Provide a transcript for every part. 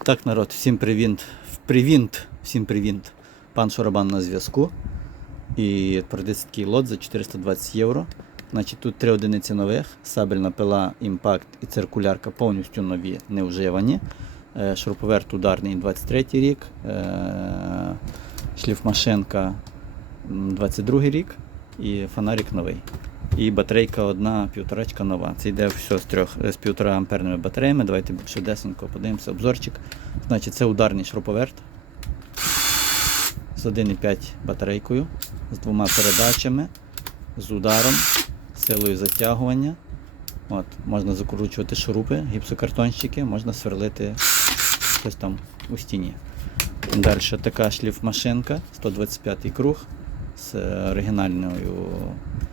Так, народ, всім привіт. Привіт, всім привіт. Пан Шарабан на зв'язку. І продається такий лот за 420 євро. Значить, тут три одиниці нових: сабельна пила, імпакт і циркулярка повністю нові, не вживані. Е, Шуруповерт ударний 23 рік, е, шліфмашинка 22 рік і фонарик новий. І батарейка одна, півторачка нова. Це йде все з трьох з півтора амперними батареями. Давайте швидесенько подивимося обзорчик. Значить, це ударний шуруповерт з 1,5 батарейкою, з двома передачами, з ударом, силою затягування. От, можна закручувати шурупи, гіпсокартонщики, можна сверлити щось там у стіні. Далі така шліфмашинка, 125 круг з оригінальною е, з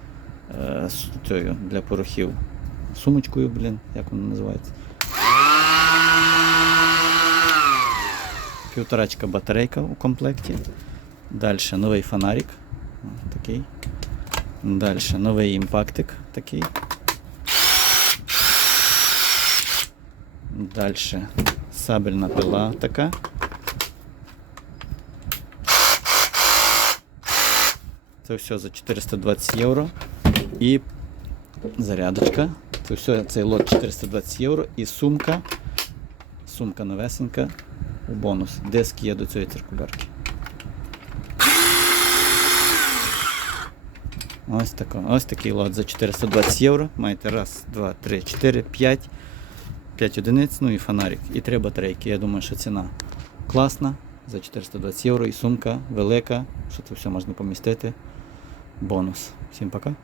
цією для порохів сумочкою, блін, як вона називається. Півторачка батарейка у комплекті. Далі новий фонарик. Такий. Далі новий імпактик такий. Далі сабельна пила така. Це все за 420 євро. І зарядочка. Це все, цей лот 420 євро. І сумка. Сумка новесенька. У бонус. Диск є до цієї циркулярки. Ось, тако, ось такий лот за 420 євро. Маєте раз, два, три, чотири, п'ять. 5 одиниць, ну і фонарик. І три батарейки. Я думаю, що ціна класна. За 420 євро і сумка велика, що це все можна помістити. Бонус. Всім пока.